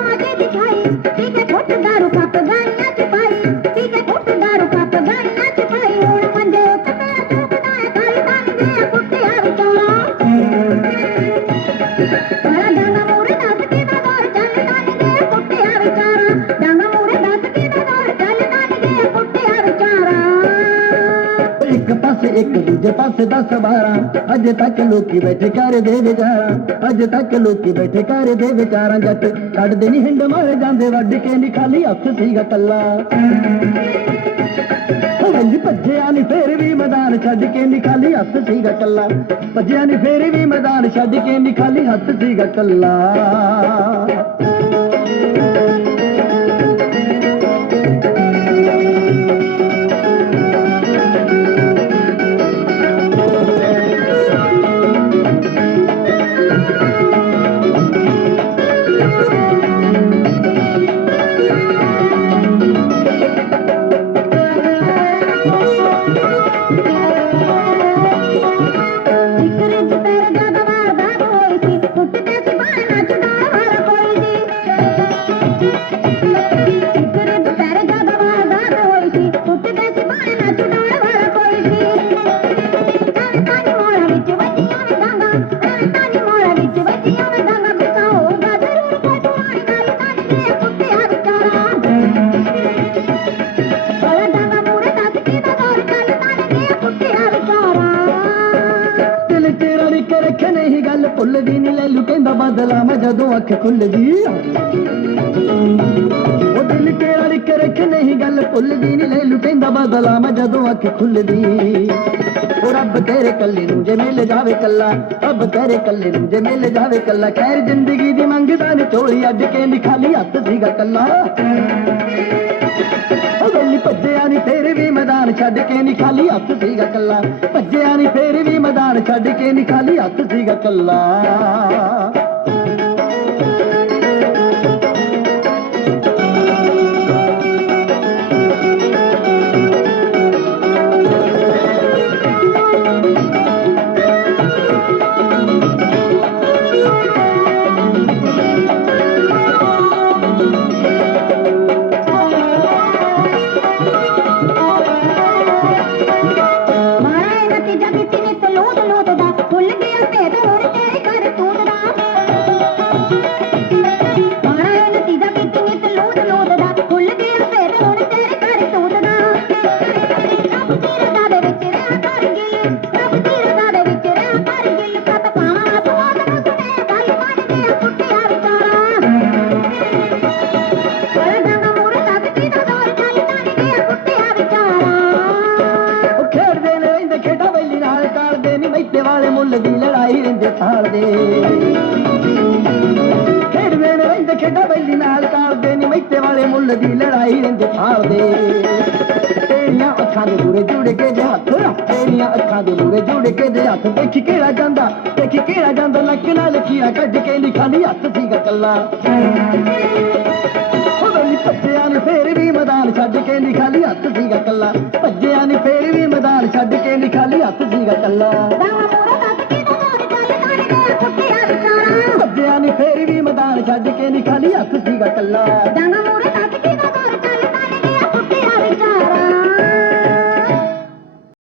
ਬੜੀ ਦਿਖਾਈ ਪੀ ਕੇ ਦਾਰੂ ਕੱਪ ਇੱਕ ਦੂਜੇ ਪਾਸੇ 10 12 ਅੱਜ ਤੱਕ ਲੋਕੀ ਬੈਠੇ ਕਰ ਦੇ ਵਿਚਾਰਾਂ। ਅਜੇ ਤੱਕ ਲੋਕੀ ਬੈਠੇ ਕਰ ਵਿਚਾਰਾਂ। ਜੱਟ ਕੱਢਦੇ ਨਹੀਂ ਹਿੰਡ, ਮਾਰੇ ਜਾਂਦੇ, ਵੱਢ ਕੇ ਨਹੀਂ ਖਾਲੀ ਹੱਥ ਸੀਗਾ ਕੱਲਾ ਉਹ ਭੱਜਿਆ ਨਹੀਂ ਫੇਰ ਵੀ ਮੈਦਾਨ ਛੱਡ ਕੇ ਨਹੀਂ ਖਾਲੀ ਹੱਥ ਸੀਗਾ ਕੱਲਾ ਭੱਜਿਆ ਨਹੀਂ ਫੇਰ ਵੀ ਮੈਦਾਨ ਛੱਡ ਕੇ ਨਹੀਂ ਖਾਲੀ ਹੱਥ ਸੀਗਾ ਕੱਲਾ ਨਹੀਂ ਕਰ ਰੱਖੇ ਨਹੀਂ ਗੱਲ ਭੁੱਲਦੀ ਨਹੀਂ ਲੈ ਲੂ ਕਹਿੰਦਾ ਬਦਲਾ ਮੈਂ ਜਦੋਂ ਅੱਖ ਖੁੱਲ ਗਈ। ਉਹ ਦਿਲ ਤੇਰਾ ਨਹੀਂ ਕਰ ਨਹੀਂ ਗੱਲ ਭੁੱਲਦੀ ਨਹੀਂ ਲੈ ਲੂ ਕਹਿੰਦਾ ਬਦਲਾ ਮੈਂ ਜਦੋਂ ਅੱਖ ਖੁੱਲਦੀ ਉਹ ਰੱਬ ਤੇਰੇ ਕੱਲੇ ਨੂੰ ਜੇ ਮਿਲ ਜਾਵੇ ਕੱਲਾ ਰੱਬ ਤੇਰੇ ਕੱਲੇ ਨੂੰ ਜੇ ਮਿਲ ਜਾਵੇ ਕੱਲਾ ਖੈਰ ਜ਼ਿੰਦਗੀ ਦੀ ਮੰਗਦਾ ਨੀ ਚੋਲੀ ਅੱਡ ਕੇ ਨੀ ਖਾਲੀ ਹੱਥ ਸੀਗਾ ਕੱਲਾ ਉਹ ਗੱਲੀ ਭੱਜਿਆ ਨਹੀਂ ਤੇਰੇ ਵੀ ਮੈਦਾਨ ਛੱਡ ਕੇ ਨਹੀਂ ਖਾਲੀ ਹੱਥ ਸੀਗਾ ਕੱਲਾ ਵੀ ਮੈਦਾਨ ਛੱਡ ਕੇ ਦਾ ਦੌਰ ਚੱਲਦਾ ਨੀ ਗਿਆ ਕੁੱਤਿਆ ਵਿਚਾਰਾ ਉਹ ਖੇਡਦੇ ਨੇ ਰਹਿੰਦੇ ਖੇਡਾਂ ਬੈਲੀ ਨਾਲ ਕਾਲਦੇ ਨਹੀਂ ਮੈਤੇ ਵਾਲੇ ਮੁੱਲ ਦੀ ਲੜਾਈ ਰਹਿੰਦੇ ਥਾਲਦੇ ਤੇਰੀਆਂ ਅੱਖਾਂ ਦੇ ਦੂਰੇ ਜੁੜ ਕੇ ਜੇ ਹੱਥ ਤੇਰੀਆਂ ਅੱਖਾਂ ਦੇ ਦੂਰੇ ਜੁੜ ਕੇ ਦੇ ਹੱਥ ਦੇਖੀ ਕਿਹੜਾ ਜਾਂਦਾ, ਦੇਖੀ ਕਿਹੜਾ ਜਾਂਦਾ, ਲੱਕ ਨਾਲ ਲਕੀਰਾਂ ਕੱਢ ਕੇ ਨਹੀਂ ਖਾਲੀ ਹੱਥ ਸੀਗਾ ਕੱਲਾ ਭੱਜਿਆ ਨੀ ਫੇਰ ਵੀ ਮੈਦਾਨ ਛੱਡ ਕੇ ਨਹੀਂ ਖਾਲੀ ਹੱਥ ਸੀਗਾ ਕੱਲਾ ਭੱਜਿਆ ਨੇ ਫੇਰ ਵੀ ਮੈਦਾਨ ਛੱਡ ਕੇ ਨਹੀਂ ਖਾਲੀ ਹੱਥ ਸੀਗਾ ਕੱਲਾ ਡਾਂਗਾ ਮੂਰੇ ਭੱਜਿਆ ਨੀ ਫੇਰ ਵੀ ਮੈਦਾਨ ਛੱਡ ਕੇ ਨਹੀਂ ਖਾਲੀ ਹੱਥ ਸੀਗਾ ਕੱਲਾ